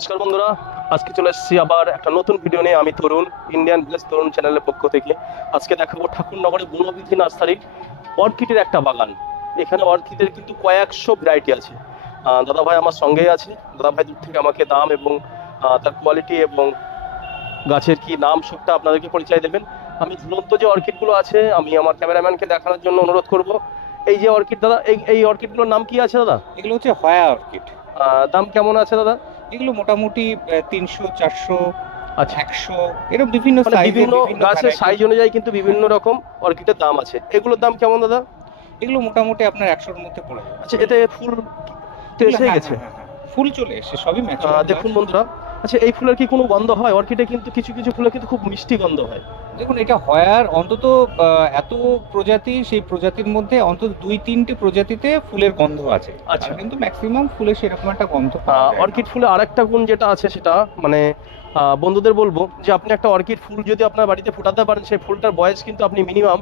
নমস্কার বন্ধুরা, আজকে চলে এসেছি আবার একটা নতুন ভিডিও নিয়ে। আমি তরুণ, ইন্ডিয়ান ভিলেজ তরুণ চ্যানেলের পক্ষ থেকে আজকে দেখাবো ঠাকুরনগরের বনবিথি নার্সারির অর্কিডের একটা বাগান। এখানে অর্কিডের কিন্তু কয়েকশো ভ্যারাইটি আছে। দাদা ভাই আমার সঙ্গেই আছে। দাদা ভাই দূর থেকে আমাকে দাম এবং তার কোয়ালিটি এবং গাছের কি নাম সবটা আপনাদেরকে পরিচয় দেবেন। আমি ঝুলন্ত যে অর্কিডগুলো আছে আমি আমার ক্যামেরাম্যানকে দেখানোর জন্য অনুরোধ করব। এই যে অর্কিড দাদা, এই অর্কিডগুলোর নাম কি আছে দাদা? এগুলো হচ্ছে হয়া অর্কিড। দাম কেমন আছে দাদা? এগুলো মোটামুটি 300, 400, আচ্ছা, 100 এরকম বিভিন্ন বিভিন্ন গাছের সাইজ অনুযায়ী কিন্তু বিভিন্ন রকম অর্কিডের দাম আছে। এগুলোর দাম কেমন দাদা? এগুলো মোটামুটি আপনার 100-র মধ্যে পড়ে যাবে। আচ্ছা, এতে ফুল এসে গেছে? ফুল চলে এসে সবই ম্যাচিউর। দেখুন বন্ধুরা, আচ্ছা এই ফুলের কি কোনো গন্ধ হয়? অর্কিডে কিন্তু কিছু কিছু ফুলে কিন্তু খুব মিষ্টি গন্ধ হয়। দেখুন, এটা হয়ার অন্তত এত প্রজাতি, সেই প্রজাতির মধ্যে অন্তত 2-3টে প্রজাতিতে ফুলের গন্ধ আছে। আচ্ছা, কিন্তু ম্যাক্সিমাম ফুলে সেরকম একটা গন্ধ পাওয়া যায় না। অর্কিড ফুলে আরেকটা গুণ যেটা আছে সেটা মানে বন্ধুদের বলবো যে আপনি একটা অর্কিড ফুল যদি আপনার বাড়িতে ফোটাতে পারেন, সেই ফুলটার বয়স কিন্তু আপনি মিনিমাম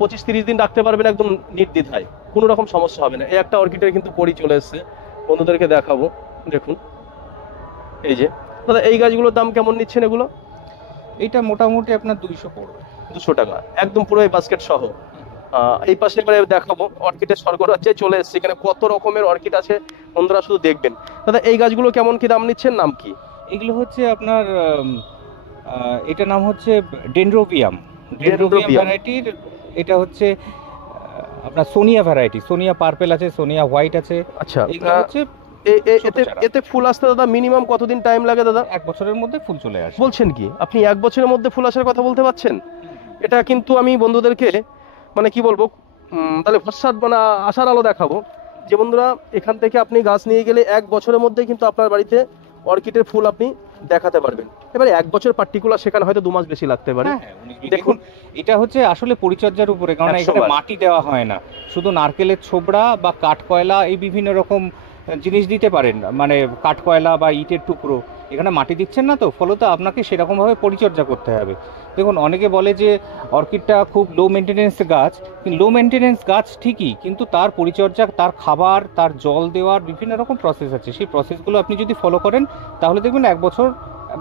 25-30 দিন রাখতে পারবেন একদম নির্দ্বিধায়, কোনো রকম সমস্যা হবে না। এই একটা অর্কিডের কিন্তু পরি চলে এসছে, বন্ধুদেরকে দেখাবো। দেখুন এই যে দাদা, এই গাছগুলোর দাম কেমন নিচ্ছেন এগুলো? এটা মোটামুটি আপনার 200 পড়বে। 200 টাকা একদম পুরো এই বাস্কেট সহ। এই পাশে এবারে দেখাবো অর্কিডের স্বর্গরাজ্যে চলে এসেছে। এখানে কত রকমের অর্কিড আছে বন্ধুরা, শুধু দেখবেন। দাদা এই গাছগুলো কেমন কি দাম নিচ্ছেন, নাম কি? এগুলো হচ্ছে আপনার এটা নাম হচ্ছে ডেনড্রোবিয়াম ভ্যারাইটির। এটা হচ্ছে আপনার সোনিয়া ভ্যারাইটি। সোনিয়া পার্পেল আছে, সোনিয়া হোয়াইট আছে। আচ্ছা, এগুলো হচ্ছে এতে ফুল আসতে দাদা মিনিমাম কতদিন টাইম লাগে দাদা? 1 বছরের মধ্যে ফুল চলে আসে। বলছেন কি আপনি 1 বছরের মধ্যে ফুল আসার কথা বলতে পারছেন? এটা কিন্তু আমি বন্ধুদেরকে মানে কি বলবো, তাহলে ভরসার মানে আশার আলো দেখাবো যে বন্ধুরা, এখান থেকে আপনি গাছ নিয়ে গেলে 1 বছরের মধ্যেই কিন্তু আপনার বাড়িতে অর্কিডের ফুল আপনি দেখাতে পারবেন। এবারে 1 বছর পার্টিকুলার, সেখানে হয়তো 2 মাস বেশি লাগতে পারে। দেখুন, এটা হচ্ছে আসলে পরিচর্যার উপরে, কারণ এখানে মাটি দেওয়া হয় না, শুধু নারকেলের ছোবড়া বা কাঠকয়লা এই বিভিন্ন রকম জিনিস দিতে পারেন, মানে কাঠকয়লা বা ইটের টুকরো। এখানে মাটি দিচ্ছেন না, তো ফলত আপনাকে সেরকমভাবে পরিচর্যা করতে হবে। দেখুন, অনেকে বলে যে অর্কিডটা খুব লো মেনটেনেন্স গাছ। লো মেনটেনেন্স গাছ ঠিকই, কিন্তু তার পরিচর্যা, তার খাবার, তার জল দেওয়ার বিভিন্ন রকম প্রসেস আছে। সেই প্রসেসগুলো আপনি যদি ফলো করেন তাহলে দেখবেন 1 বছর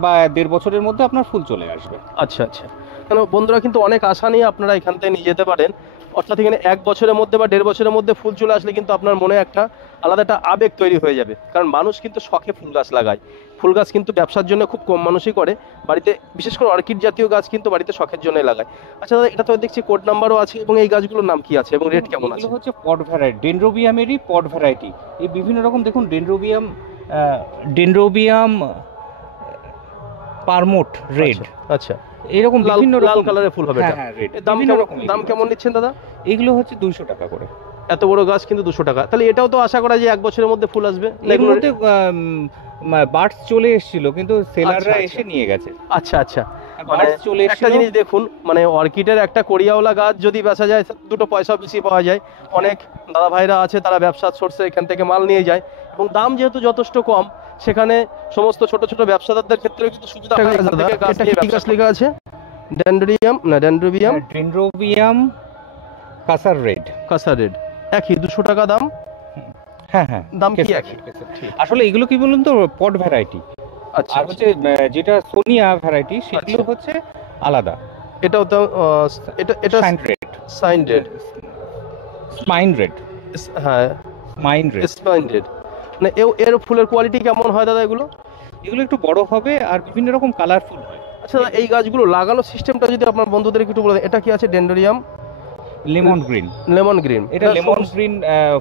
বা 1.5 বছরের মধ্যে আপনার ফুল চলে আসবে। আচ্ছা আচ্ছা, কেন বন্ধুরা কিন্তু অনেক আশা নিয়ে আপনারা এখান থেকে নিয়ে যেতে পারেন। অর্থাৎ এখানে 1 বছরের মধ্যে বা 1.5 বছরের মধ্যে ফুল চলে আসলে কিন্তু আপনার মনে একটা আলাদা একটা আবেগ তৈরি হয়ে যাবে। কারণ মানুষ কিন্তু শখে ফুল গাছ লাগায়। ফুল গাছ কিন্তু ব্যবসার জন্য খুব কম মানুষই করে বাড়িতে, বিশেষ করে অর্কিড জাতীয় গাছ কিন্তু বাড়িতে শখের জন্যই লাগায়। আচ্ছা দাদা, এটা তো দেখছি কোড নাম্বারও আছে, এবং এই গাছগুলোর নাম কি আছে এবং রেট কেমন আছে? এগুলো হচ্ছে পট ভ্যারাইটি, ডেনড্রোবিয়ামেরই পট ভ্যারাইটি। এই বিভিন্ন রকম দেখুন, ডেনড্রোবিয়াম পারমোট রেড। আচ্ছা, এরকম বিভিন্ন লাল রকম কালারের ফুল হবে এটা। দাম কেমন নিচ্ছেন দাদা? এগুলো হচ্ছে 200 টাকা করে। এত বড় গাছ কিন্তু 200 টাকা। তাহলে এটাও তো আশা করা যে 1 বছরের মধ্যে ফুল আসবে। এর মধ্যে বার্ডস চলে এসেছিল, কিন্তু সেলাররা এসে নিয়ে গেছে। আচ্ছা আচ্ছা, বার্ডস চলে এসেছিল। একটা জিনিস দেখুন, মানে অর্কিডের একটা কোরিয়াওয়ালা গাছ যদি বেচা যায়, দুটো পয়সা বেশি পাওয়া যায়। অনেক দাদা ভাইরা আছে তারা ব্যবসার সোর্সে এখান থেকে মাল নিয়ে যায়, এবং দাম যেহেতু যথেষ্ট কম, সেখানে সমস্ত ছোট ছোট ব্যবসাদারদের ক্ষেত্রে কিন্তু সুবিধা হয়। গাছ লেখা আছে ডেনড্রোবিয়াম কাসার রেড, একই 200 টাকা দাম। হ্যাঁ হ্যাঁ, দাম কি একই? আসলে এগুলো কি বলুন তো, পট ভ্যারাইটি। আচ্ছা, আর হচ্ছে যেটা সোনিয়া ভ্যারাইটি সেগুলো হচ্ছে আলাদা। এটাও তো এটা সাইন রেড, স্মাইন রেড। হ্যাঁ, স্মাইন রেড। মানে এর ফুলের কোয়ালিটি কেমন হয় দাদা? এগুলো একটু বড় হবে আর বিভিন্ন রকম কালারফুল হয়। আচ্ছা দাদা, এই গাছগুলো লাগানোর সিস্টেমটা যদি আপনার বন্ধুদেরকে একটু বলে দেন। এটা কি আছে? Dendrobium lemon green. এটা লেমন গ্রিন,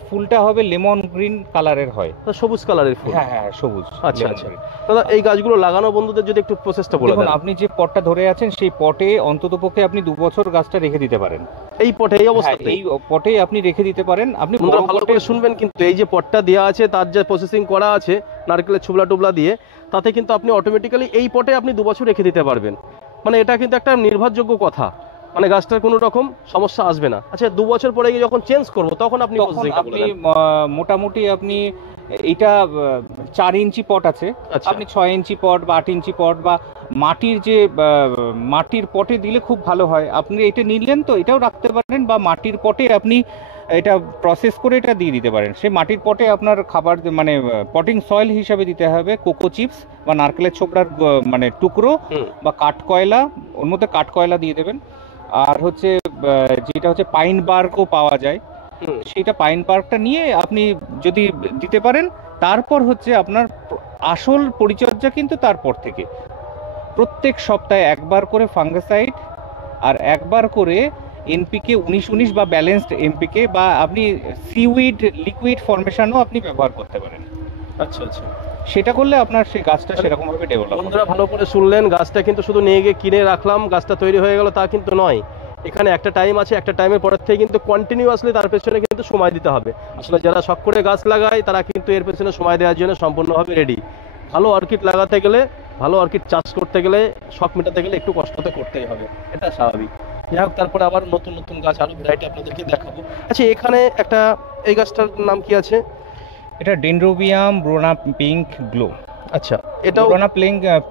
ফুলটা হবে লেমন গ্রিন কালারের হয়, সবুজ কালারের ফুল। হ্যাঁ সবুজ। আচ্ছা আচ্ছা দাদা, এই গাছগুলো লাগানো বন্ধুদের যদি একটু প্রসেসটা বলে দেন। আপনি যে পটটা ধরে আছেন সেই পটে অন্ততপক্ষে আপনি 2 বছর গাছটা রেখে দিতে পারেন। এই পটে, এই অবস্থাতে এই পটে আপনি রেখে দিতে পারেন। আপনি ভালো করে শুনবেন কিন্তু, এই যে পটটা দেওয়া আছে তার যে প্রসেসিং করা আছে নারকেলের ছোবলা টোবলা দিয়ে, তাতে কিন্তু আপনি অটোমেটিক্যালি এই পটে আপনি 2 বছর রেখে দিতে পারবেন। মানে এটা কিন্তু একটা নির্ভরযোগ্য কথা, মানে গাছটার কোনো রকম সমস্যা আসবে না। আচ্ছা, 2 বছর পরে যখন চেঞ্জ করব তখন আপনি মোটামুটি আপনি এইটা 4 ইঞ্চি পট আছে, আচ্ছা। আপনি 6 ইঞ্চি পট বা 8 ইঞ্চি পট বা মাটির যে মাটির পটে দিলে খুব ভালো হয়। আপনি এটা নিলেন তো এটাও রাখতে পারেন, বা মাটির পটে আপনি এটা প্রসেস করে এটা দিয়ে দিতে পারেন। সেই মাটির পটে আপনার খাবার মানে পটিং সয়েল হিসাবে দিতে হবে কোকো চিপস বা নারকেলের ছোবড়ার মানে টুকরো বা কাঠকয়লা, ওর মধ্যে কাঠকয়লা দিয়ে দেবেন। আর হচ্ছে যেটা হচ্ছে পাইন বার্কও পাওয়া যায়, সেইটা পাইন বার্কটা নিয়ে আপনি যদি দিতে পারেন, তারপর হচ্ছে আপনার আসল পরিচর্যা কিন্তু তারপর থেকে প্রত্যেক সপ্তাহে একবার করে ফাঙ্গিসাইড আর একবার করে এনপিকে 19-19 বা ব্যালেন্সড এনপিকে, বা আপনি সিউইড লিকুইড ফরমেশনও আপনি ব্যবহার করতে পারেন। আচ্ছা আচ্ছা। সেটা করলে আপনার সেই গাছটা সেরকম ভাবে ডেভেলপ হবে। বন্ধুরা ভালো করে শুনলেন, গাছটা কিন্তু শুধু নিয়ে গিয়ে কিনে রাখলাম গাছটা তৈরি হয়ে গেল তা কিন্তু নয়। এখানে একটা টাইম আছে, একটা টাইমের পরের থেকে কিন্তু কন্টিনিউয়াসলি তার পেছনে কিন্তু সময় দিতে হবে। আসলে যারা শখ করে গাছ লাগায় তারা কিন্তু এর পেছনে সময় দেওয়ার জন্য সম্পূর্ণভাবে রেডি। ভালো অর্কিড লাগাতে গেলে, ভালো অর্কিড চাষ করতে গেলে, শখ মেটাতে গেলে একটু কষ্ট তো করতেই হবে, এটা স্বাভাবিক। যাই হোক, তারপরে আবার নতুন নতুন গাছ আরো ভ্যারাইটি আপনাদেরকে দেখাবো। আচ্ছা, এখানে একটা, এই গাছটার নাম কি আছে? এটা ডেনড্রোবিয়াম ব্রোনা পিঙ্ক গ্লো। আচ্ছা, এটাও ব্রোনা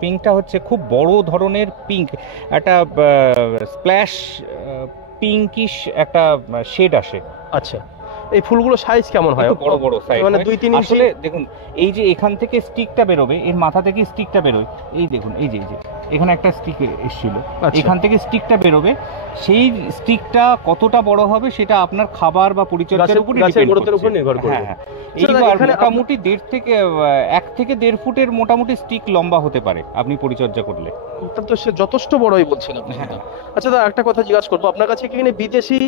পিঙ্কটা হচ্ছে খুব বড় ধরনের পিঙ্ক, একটা স্প্ল্যাশ পিঙ্কিশ একটা শেড আসে। আচ্ছা, এই ফুলগুলো সাইজ কেমন হয়? একটু বড় বড় সাইজ, মানে 2-3 ইঞ্চি। আসলে দেখুন, এই যে এখান থেকে স্টিকটা বেরোবে, এর মাথা থেকে স্টিকটা বেরোয়, এই দেখুন, এই যে এখানে একটা স্টিক এসেছিল, আচ্ছা। এখান থেকে স্টিকটা বেরোবে। সেই স্টিকটা কতটা বড় হবে সেটা আপনার খাবার বা পরিচর্যার উপর নির্ভর করে। হ্যাঁ, এইবার মোটামুটি 1.5 থেকে 1.5 ফুটের মোটামুটি স্টিক লম্বা হতে পারে আপনি পরিচর্যা করলে। তো সে যথেষ্ট বড়ই বলছেন আপনি। আচ্ছা দাদা, একটা কথা জিজ্ঞাসা করবো, আপনার কাছে কি এখানে বিদেশি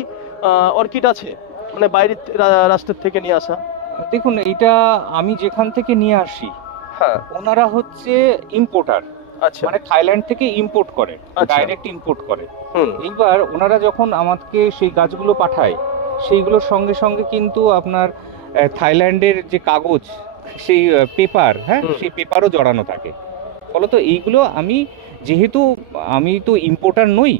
অর্কিড আছে, মানে বাইরের রাষ্ট্রের থেকে নিয়ে আসা? দেখুন, এটা আমি যেখান থেকে নিয়ে আসি, হ্যাঁ, ওনারা হচ্ছে ইম্পোর্টার। আচ্ছা, মানে থাইল্যান্ড থেকে ইম্পোর্ট করে, ডাইরেক্ট ইম্পোর্ট করে। এইবার ওনারা যখন আমাকে সেই গাছগুলো পাঠায়, সেইগুলোর সঙ্গে সঙ্গে কিন্তু আপনার থাইল্যান্ডের যে কাগজ, সেই পেপার, হ্যাঁ, সেই পেপারও জড়ানো থাকে। ফলত এইগুলো আমি, যেহেতু আমি তো ইম্পোর্টার নই,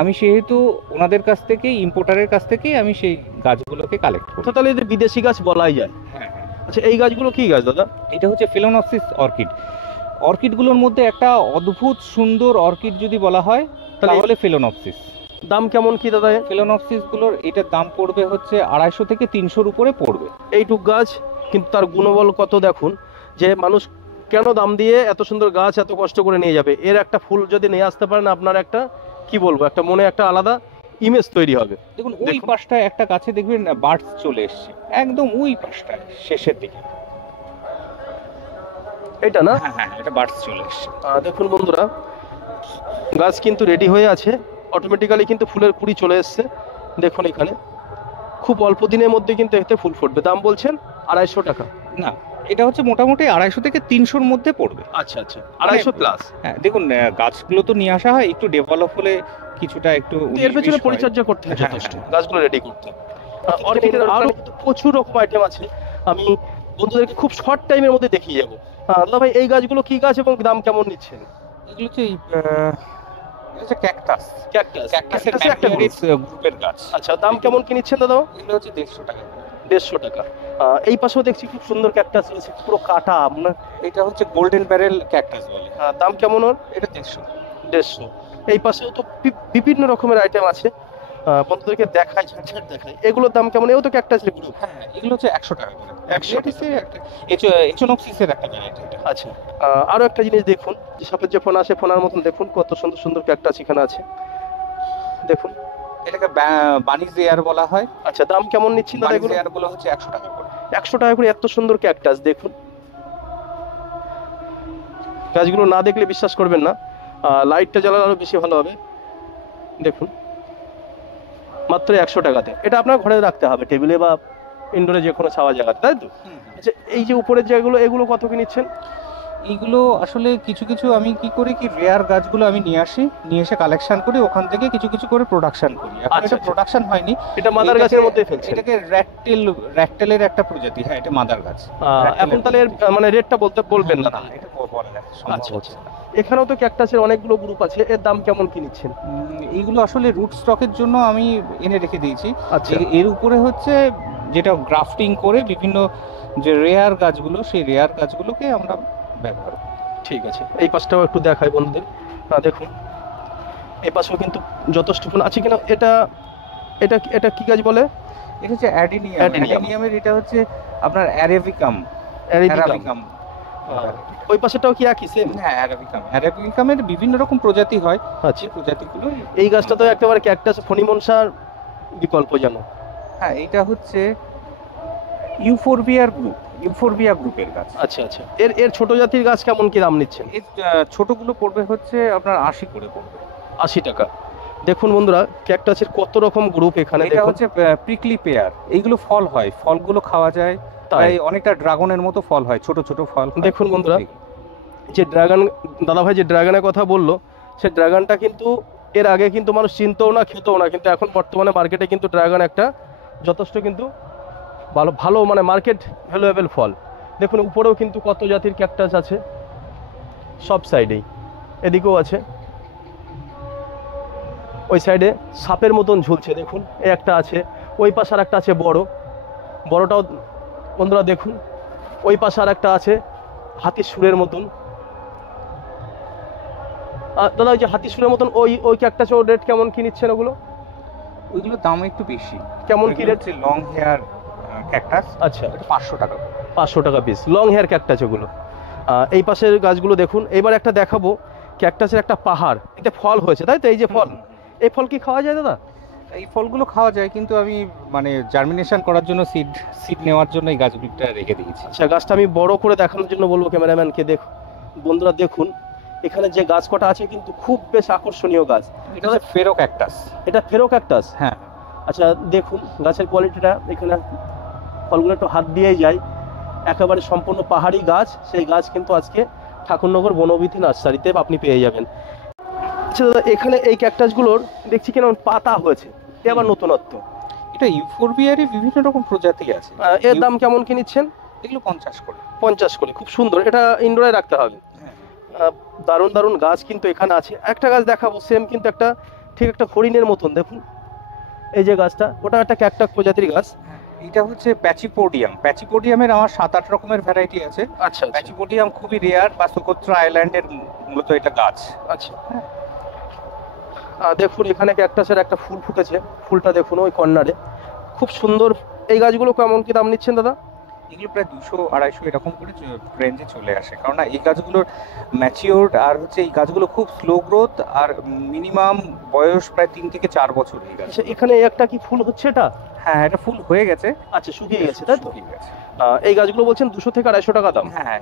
আমি সেহেতু ওনাদের কাছ থেকে, ইম্পোর্টারের কাছ থেকেই আমি সেই গাছগুলোকে কালেক্ট করি। তাহলে এদের বিদেশি গাছ বলাই যায়। হ্যাঁ। আচ্ছা, এই গাছগুলো কি গাছ দাদা? এটা হচ্ছে ফেলোনপসিস অর্কিড। অর্কিডগুলোর মধ্যে একটা অদ্ভুত সুন্দর অর্কিড যদি বলা হয় তাহলে ফেলোনপসিস। দাম কেমন কি দাদা? ফেলোনপসিসগুলোর এটার দাম পড়বে হচ্ছে 250 থেকে 300-র উপরে পড়বে। এইটুক গাছ, কিন্তু তার গুণবল কত দেখুন, যে মানুষ কেন দাম দিয়ে এত সুন্দর গাছ এত কষ্ট করে নিয়ে যাবে। এর একটা ফুল যদি নিয়ে আসতে পারেন, আপনার একটা, কি বলবো, একটা মনে একটা আলাদা ইমেজ তৈরি হবে। দেখুন, ওই পাশটায় একটা গাছে দেখবেন বার্ডস চলে এসছে, একদম ওই পাশটায় শেষের দিকে। এটা না? হ্যাঁ, এটা বার্ডস চলে এসছে। দেখুন বন্ধুরা, গাছ কিন্তু রেডি হয়ে আছে, অটোমেটিক্যালি কিন্তু ফুলের কুড়ি চলে এসছে। দেখুন এখানে খুব অল্প দিনের মধ্যে কিন্তু এতে ফুল ফুটবে। দাম বলছেন 250 টাকা? না, এটা হচ্ছে মোটামুটি 250 থেকে 300-র মধ্যে পড়বে। আচ্ছা আচ্ছা, 250 প্লাস। হ্যাঁ, দেখুন, গাছগুলো তো নিয়ে আসা হয়, একটু ডেভেলপ হলে কিছুটা একটু এর পেছনে পরিচর্যা করতে হয় যথেষ্ট, গাছগুলো রেডি করতে। অর্কিডের আরো প্রচুর রকম আইটেম আছে, আমি বন্ধুদেরকে খুব শর্ট টাইমের মধ্যে দেখিয়ে যাবো। দাদা ভাই, এই গাছগুলো কি গাছ এবং দাম কেমন নিচ্ছেন? এগুলো হচ্ছে ক্যাকটাস। ক্যাকটাসের একটা গ্রুপের গাছ। আচ্ছা, দাম কেমন কি নিচ্ছেন দাদা? এগুলো হচ্ছে 150 টাকা। 150 টাকা। এই পাশেও দেখছি খুব সুন্দর ক্যাকটাস রয়েছে, পুরো কাটা আপনার। এটা হচ্ছে গোল্ডেন ব্যারেল ক্যাকটাস বলে। দাম কেমন ওর? এটা 150। 150। এই পাশেও তো বিভিন্ন রকমের আইটেম আছে, বন্ধুদেরকে দেখাই, ঝাড় দেখাই। এগুলোর দাম কেমন? এও তো ক্যাকটাস গ্রুপ। হ্যাঁ, এগুলো হচ্ছে 100 টাকা করে। 100 এচোনক্সিসের একটা ভ্যারাইটি এটা। আচ্ছা, আরো একটা জিনিস দেখুন, যে সাপের যে ফোনা আছে, ফোনার মতন দেখুন কত সুন্দর সুন্দর ক্যাকটাস এখানে আছে, দেখুন। এটাকে বানিজ এয়ার বলা হয়। আচ্ছা, দাম কেমন নিচ্ছেন দাদা? এগুলো এয়ারগুলো হচ্ছে 100 টাকা করে। 100 টাকা করে এত সুন্দর ক্যাকটাস দেখুন। গাছগুলো না দেখলে বিশ্বাস করবেন না, লাইটটা জ্বালালে আরো বেশি ভালো হবে। দেখুন, মাত্র 100 টাকাতে। এটা আপনার ঘরে রাখতে হবে, টেবিলে বা ইনডোরে যে কোনো ছাওয়া জায়গাতে, তাই তো? আচ্ছা, এই যে উপরের যেগুলো, এগুলো কত কি নিচ্ছেন? এইগুলো আসলে কিছু কিছু আমি কি করি, কি রেয়ার গাছগুলো আমি নিয়ে আসি, নিয়ে এসে কালেকশন করি, ওখান থেকে কিছু কিছু করে প্রোডাকশন করি। আচ্ছা, প্রোডাকশন হয়নি, এটা মাদার গাছের মধ্যে ফেলছেন। এটাকে র্যাকটেলের একটা প্রজাতি। হ্যাঁ, এটা মাদার গাছ। এখন তাহলে এর মানে রেটটা বলবেন না? এটা বলা যাচ্ছে। আচ্ছা আচ্ছা। এখানেও তো ক্যাকটাসের অনেকগুলো গ্রুপ আছে, এর দাম কেমন কি নিচ্ছেন? এইগুলো আসলে রুট স্টকের জন্য আমি এনে রেখে দিয়েছি। আচ্ছা। এর উপরে হচ্ছে যেটা গ্রাফটিং করে বিভিন্ন যে রেয়ার গাছগুলো, সেই রেয়ার গাছগুলোকে আমরা ব্যবহার করি। ঠিক আছে, এই পাশটাও একটু দেখাই বন্ধুদের। দেখুন এই পাশেও কিন্তু যথেষ্ট ফুল আছে কিনা। এটা এটা এটা কি গাছ বলে? এটা হচ্ছে অ্যাডিনিয়াম। অ্যাডিনিয়ামের এটা হচ্ছে আপনার অ্যারাবিকাম। ওই পাশেটাও কি একই সেম? হ্যাঁ, অ্যারাবিকামের বিভিন্ন রকম প্রজাতি হয়। আচ্ছা, প্রজাতিগুলো এই গাছটা তো একেবারে ক্যাকটাস ফণিমনসার বিকল্প জানো। হ্যাঁ, এটা হচ্ছে ইউফোরবিয়া গ্রুপের গাছ। আচ্ছা আচ্ছা, এর ছোট জাতির গাছ কেমন কি দাম নিচ্ছেন? এর ছোটগুলো পড়বে হচ্ছে আপনার 80 করে পড়বে। 80 টাকা। দেখুন বন্ধুরা, ক্যাকটাসের কত রকম গ্রুপ এখানে। এটা হচ্ছে প্রিকলি পেয়ার। এইগুলো ফল হয়, ফলগুলো খাওয়া যায়, তাই অনেকটা ড্রাগনের মতো ফল হয়, ছোট ছোট ফল। দেখুন বন্ধুরা, যে ড্রাগন দাদাভাই যে ড্রাগনের কথা বললো, সে ড্রাগনটা কিন্তু এর আগে কিন্তু মানুষ চিনতেও না, খেতেও না, কিন্তু এখন বর্তমানে মার্কেটে কিন্তু ড্রাগন একটা যথেষ্ট কিন্তু ভালো ভালো মানে মার্কেট ভ্যালুয়েবল ফল। দেখুন উপরেও কিন্তু কত জাতির ক্যাকটাস আছে, সব সাইডেই, এদিকেও আছে, ওই সাইডে সাপের মতন ঝুলছে দেখুন, এই একটা আছে, ওই পাশে আর একটা আছে বড়টাও বন্ধুরা দেখুন, ওই পাশে আর একটা আছে হাতির সুরের মতন। দাদা ওই যে হাতির সুরের মতন ওই ক্যাকটাস ওর রেট কেমন কি নিচ্ছেন ওগুলো? ওইগুলোর দাম একটু বেশি। কেমন কি রেট? Long hair cactus. আচ্ছা, 500 টাকা। 500 টাকা পিস লং হেয়ার ক্যাকটাস ওগুলো। এই পাশের গাছগুলো দেখুন। এবার একটা দেখাবো ক্যাকটাসের একটা পাহাড়, এতে ফল হয়েছে তাই তো? এই যে ফল, এই ফল কি খাওয়া যায় দাদা? এই ফলগুলো খাওয়া যায়, কিন্তু আমি মানে জার্মিনেশন করার জন্য সিড নেওয়ার জন্য এই গাছগুলোটা রেখে দিয়েছি। আচ্ছা, গাছটা আমি বড় করে দেখানোর জন্য বলবো ক্যামেরাম্যানকে। দেখুন বন্ধুরা, দেখুন এখানে যে গাছ কটা আছে কিন্তু খুব বেশ আকর্ষণীয় গাছ। এটা হচ্ছে ফেরো ক্যাকটাস। এটা ফেরো ক্যাকটাস? হ্যাঁ। আচ্ছা দেখুন গাছের কোয়ালিটিটা, এখানে ফলগুলো একটু হাত দিয়েই যায়, একেবারে সম্পূর্ণ পাহাড়ি গাছ। সেই গাছ কিন্তু আজকে ঠাকুরনগর বনবিথি নার্সারিতে আপনি পেয়ে যাবেন। আচ্ছা দাদা, এখানে এই ক্যাকটাসগুলোর দেখছি কেমন পাতা হয়েছে, এ আবার নতুনত্ব। এটা ইউফোরবিয়ারই বিভিন্ন রকম প্রজাতি আছে। এর দাম কেমন কি নিচ্ছেন? এগুলো 50 করে। 50 করে, খুব সুন্দর। এটা ইনডোরে রাখতে হবে। দারুণ দারুণ গাছ কিন্তু এখানে আছে। একটা গাছ দেখাবো সেম কিন্তু একটা ঠিক একটা হরিণের মতন, দেখুন এই যে গাছটা, ওটা একটা ক্যাকটাস প্রজাতির গাছ। এটা হচ্ছে প্যাচিপোডিয়ামের আমার 7-8 রকমের ভ্যারাইটি আছে। আচ্ছা, প্যাচিপোডিয়াম খুবই রেয়ার, বা সোকোত্রা আইল্যান্ডের মূলত এটা গাছ। আচ্ছা, দেখুন এখানে ক্যাকটাসের একটা ফুল ফুটেছে, ফুলটা দেখুন ওই কর্নারে, খুব সুন্দর। এই গাছগুলো কেমন কি দাম নিচ্ছেন দাদা? এগুলো প্রায় 200-250 এরকম করে রেঞ্জে চলে আসে, কারণ এই গাছগুলোর ম্যাচিওরড, আর হচ্ছে এই গাছগুলো খুব স্লো গ্রোথ, আর মিনিমাম বয়স প্রায় 3 থেকে 4 বছর এই গাছ। এখানে একটা কি ফুল হচ্ছে এটা? হ্যাঁ, এটা ফুল হয়ে গেছে। আচ্ছা, শুকিয়ে গেছে তাই তো? এই গাছগুলো বলছেন 200 থেকে 250 টাকা দাম। হ্যাঁ,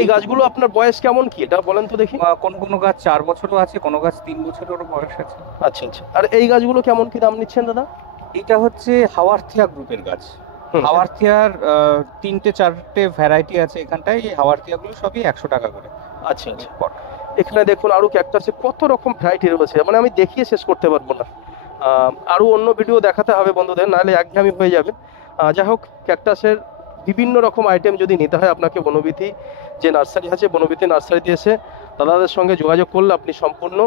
এই গাছগুলো আপনার বয়স কেমন কি এটা বলেন তো দেখি। কোনো গাছ 4 বছরও আছে, কোনো গাছ 3 বছরেরও বয়স আছে। আচ্ছা আচ্ছা, আর এই গাছগুলো কেমন কি দাম নিচ্ছেন দাদা? এটা হচ্ছে হাওয়ার্থিয়া গ্রুপের গাছ। হাওয়ার্থিয়ার 3-4টে ভ্যারাইটি আছে এখানটায়। এই হাওয়ার্থিয়াগুলো সবই 100 টাকা করে। আচ্ছা আচ্ছা, এখানে দেখুন আরো ক্যাকটাসে কত রকম ভ্যারাইটি রয়েছে, মানে আমি দেখিয়ে শেষ করতে পারবো না। আরো অন্য ভিডিও দেখাতে হবে বন্ধুদের, নাহলে একঘেয়েমি হয়ে যাবে। যাই হোক, ক্যাকটাসের বিভিন্ন রকম আইটেম যদি নিতে হয় আপনাকে বনবিথি যে নার্সারি আছে, বনবিথি নার্সারিতে এসে দাদাদের সঙ্গে যোগাযোগ করলে আপনি সম্পূর্ণ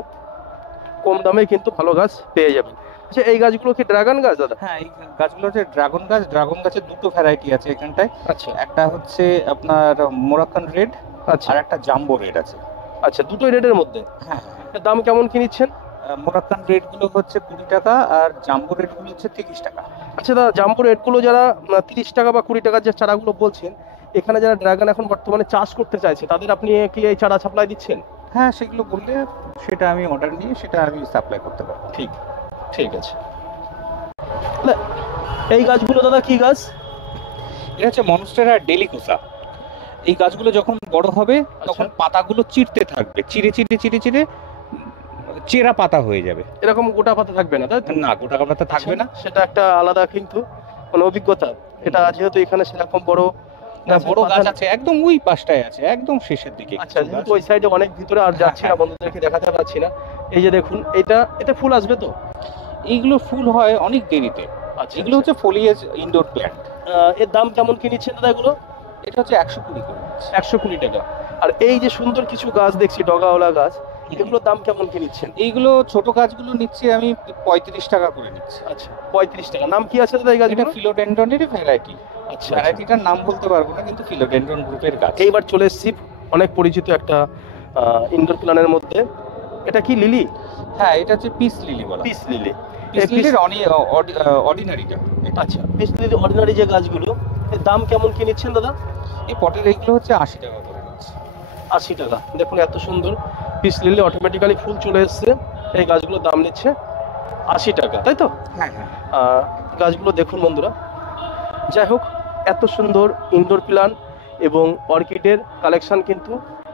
কম দামে কিন্তু ভালো গাছ পেয়ে যাবেন। আচ্ছা, এই গাছগুলো কি ড্রাগন গাছ দাদা? হ্যাঁ, এই গাছগুলো হচ্ছে ড্রাগন গাছ। ড্রাগন গাছের 2টো ভ্যারাইটি আছে এখানটায়। আচ্ছা, একটা হচ্ছে আপনার মোরাক্কান রেড, আচ্ছা, আর একটা জাম্বো রেড আছে। আচ্ছা, দুটোই রেডের মধ্যে। হ্যাঁ, দাম কেমন কি নিচ্ছেন? মোরাক্কান রেডগুলো হচ্ছে 20 টাকা, আর জাম্বো রেডগুলো হচ্ছে 30 টাকা। আচ্ছা দাদা, জাম্বো রেডগুলো যারা 30 টাকা বা 20 টাকার যে চারাগুলো বলছেন, এখানে যারা ড্রাগন এখন বর্তমানে চাষ করতে চাইছে তাদের আপনি কি এই চারা সাপ্লাই দিচ্ছেন? হ্যাঁ, সেগুলো বললে সেটা আমি অর্ডার নিয়ে সেটা আমি সাপ্লাই করতে পারবো। ঠিক আছে। এই গাছগুলো দাদা কি গাছ? এটা হচ্ছে মনস্টেরা ডেলিকোসা। এই গাছগুলো যখন বড় হবে তখন পাতাগুলো চিড়তে থাকবে, চিড়ে চেরা পাতা হয়ে যাবে। এরকম গোটা পাতা থাকবে না তাই তো? না, গোটা পাতা থাকবে না। সেটা একটা আলাদা কিন্তু মানে অভিজ্ঞতা। এটা যেহেতু এখানে সেরকম বড় গাছ আছে, একদম ওই পাশটায় আছে, একদম শেষের দিকে। আচ্ছা, যেহেতু ওই সাইডে অনেক ভিতরে আর যাচ্ছি না, বন্ধুদেরকে দেখাতে পারছি না। এই যে দেখুন, এতে ফুল আসবে তো? এইগুলো ফুল হয় অনেক দেরিতে। আচ্ছা, এগুলো হচ্ছে ফোলিয়েজ ইনডোর প্ল্যান্ট। এর দাম কেমন কি নিচ্ছেন দাদা এগুলো? এটা হচ্ছে 120 করে। 120 টাকা। আর এই যে সুন্দর কিছু গাছ দেখছি, ডগাওয়ালা গাছ, এগুলোর দাম কেমন কি নিচ্ছেন? এইগুলো ছোট গাছগুলো নিচ্ছি আমি 35 টাকা করে নিচ্ছি। আচ্ছা, 35 টাকা। নাম কি আছে দাদা এই এটা গাছগুলো? ফিলোডেন্ড্রনেরই ভ্যারাইটি। আচ্ছা, ভ্যারাইটিটার নাম বলতে পারবো না, কিন্তু ফিলোডেন্ড্রন গ্রুপের গাছ। এইবার চলে এসেছি অনেক পরিচিত একটা ইনডোর প্ল্যানের মধ্যে। এটা কি লিলি? হ্যাঁ, এটা হচ্ছে পিস লিলি বলা। Peace lily. পিস লিলির অর্ডিনারিটা। আচ্ছা, পিস লিলি অর্ডিনারি যে গাছগুলো, এর দাম কেমন কি নিচ্ছেন দাদা? এই পটের এইগুলো হচ্ছে 80 টাকা করে নিচ্ছে। 80 টাকা। দেখুন এত সুন্দর পিস লিলি, অটোমেটিক্যালি ফুল চলে এসছে। এই গাছগুলোর দাম নিচ্ছে 80 টাকা, তাই তো? হ্যাঁ হ্যাঁ। গাছগুলো দেখুন বন্ধুরা। যাই হোক, এত সুন্দর ইনডোর প্ল্যান এবং অর্কিডের কালেকশন কিন্তু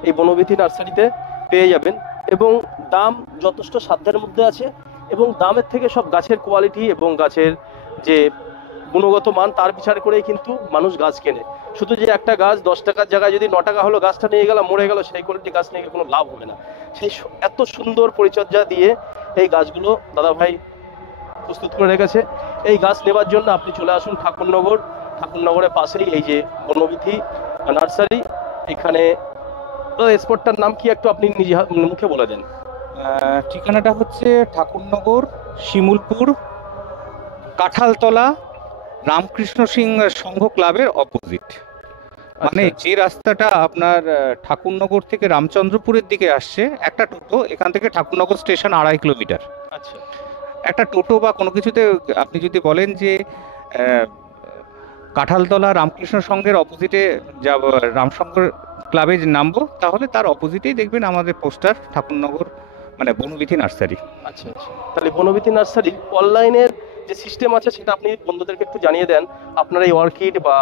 এই বনবিথি নার্সারিতে পেয়ে যাবেন, এবং দাম যথেষ্ট সাধ্যের মধ্যে আছে, এবং দামের থেকে সব গাছের কোয়ালিটি এবং গাছের যে গুণগত মান তার বিচার করেই কিন্তু মানুষ গাছ কেনে। শুধু যে একটা গাছ 10 টাকার জায়গায় যদি 9 টাকা হলো গাছটা নিয়ে গেলাম, মরে গেল, সেই কোয়ালিটি গাছ নিয়ে কোনো লাভ হবে না। সেই এত সুন্দর পরিচর্যা দিয়ে এই গাছগুলো দাদা ভাই প্রস্তুত করে রেখেছে। এই গাছ নেবার জন্য আপনি চলে আসুন ঠাকুরনগরের পাশেই এই যে বনবিথি নার্সারি। এখানে স্পটটার নাম কি একটু আপনি নিজে মুখে বলে দেন? ঠিকানাটা হচ্ছে ঠাকুরনগর, শিমুলপুর, কাঁঠালতলা, রামকৃষ্ণ সিং সংঘ ক্লাবের অপোজিট। মানে যে রাস্তাটা আপনার ঠাকুরনগর থেকে রামচন্দ্রপুরের দিকে আসছে, একটা টোটো এখান থেকে ঠাকুরনগর স্টেশন 2.5 কিলোমিটার। আচ্ছা, একটা টোটো বা কোনো কিছুতে আপনি যদি বলেন যে কাঁঠালতলা রামকৃষ্ণ সংঘের অপোজিটে যাব, রামশঙ্কর ক্লাবে নামবো, তাহলে তার অপোজিটেই দেখবেন আমাদের পোস্টার ঠাকুরনগর, মানে বনবিথি নার্সারি। আচ্ছা আচ্ছা। তাহলে বনবিথি নার্সারি অনলাইনের যে সিস্টেম আছে সেটা আপনি বন্ধুদেরকে একটু জানিয়ে দেন। আপনার এই অর্কিড বা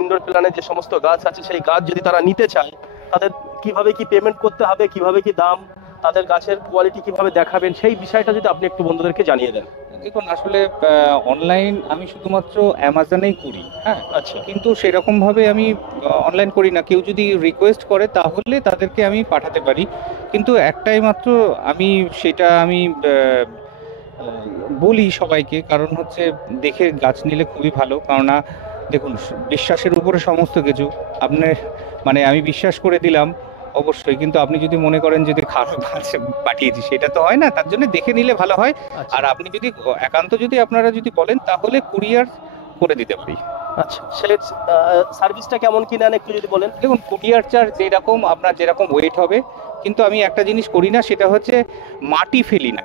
ইনডোর প্ল্যানের যে সমস্ত গাছ আছে, সেই গাছ যদি তারা নিতে চায়, তাদের কিভাবে কি পেমেন্ট করতে হবে, কিভাবে কি দাম, তাদের গাছের কোয়ালিটি কিভাবে দেখাবেন, সেই বিষয়টা যদি আপনি একটু বন্ধুদেরকে জানিয়ে দেন। দেখুন, আসলে অনলাইন আমি শুধুমাত্র অ্যামাজনেই করি, হ্যাঁ। আচ্ছা, কিন্তু সেরকমভাবে আমি অনলাইন করি না। কেউ যদি রিকোয়েস্ট করে তাহলে তাদেরকে আমি পাঠাতে পারি, কিন্তু একটাই মাত্র আমি বলি সবাইকে, কারণ হচ্ছে দেখে গাছ নিলে খুবই ভালো। কেননা দেখুন, বিশ্বাসের উপরে সমস্ত কিছু। আপনার মানে আমি বিশ্বাস করে দিলাম অবশ্যই, কিন্তু আপনি যদি মনে করেন যদি খারাপ গাছ পাঠিয়েছি, সেটা তো হয় না। তার জন্য দেখে নিলে ভালো হয়। আর আপনি যদি একান্ত যদি আপনারা যদি বলেন, তাহলে কুরিয়ার করে দিতে পারি। আচ্ছা, সেই সার্ভিসটা কেমন কি নেন একটু যদি বলেন? দেখুন, কুরিয়ার চার্জ যেরকম আপনার যেরকম ওয়েট হবে, কিন্তু আমি একটা জিনিস করি না, সেটা হচ্ছে মাটি ফেলি না।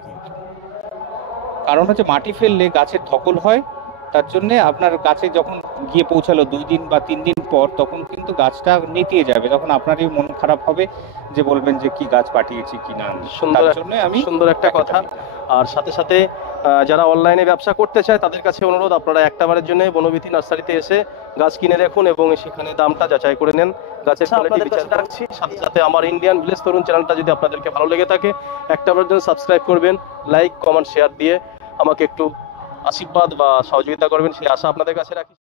কারণ হচ্ছে মাটি ফেললে গাছের ধকল হয়। তার জন্যে আপনার গাছে যখন গিয়ে পৌঁছালো 2 দিন বা 3 দিন পর, তখন কিন্তু গাছটা নেতিয়ে যাবে, তখন আপনারই মন খারাপ হবে, যে বলবেন যে কি গাছ পাঠিয়েছি কি না। সুন্দর, তার জন্য আমি সুন্দর একটা কথা। আর সাথে সাথে যারা অনলাইনে ব্যবসা করতে চায় তাদের কাছে অনুরোধ, আপনারা একটাবারের জন্য বনবিথি নার্সারিতে এসে গাছ কিনে দেখুন এবং সেখানে দামটা যাচাই করে নেন, গাছের কোয়ালিটি বিচার রাখছি। সাথে সাথে আমার ইন্ডিয়ান ভিলেজ তরুণ চ্যানেলটা যদি আপনাদেরকে ভালো লেগে থাকে, একটাবারের জন্য সাবস্ক্রাইব করবেন, লাইক কমেন্ট শেয়ার দিয়ে আমাকে একটু আশীর্বাদ বা সহযোগিতা করবেন, সেই আশা আপনাদের কাছে রাখি।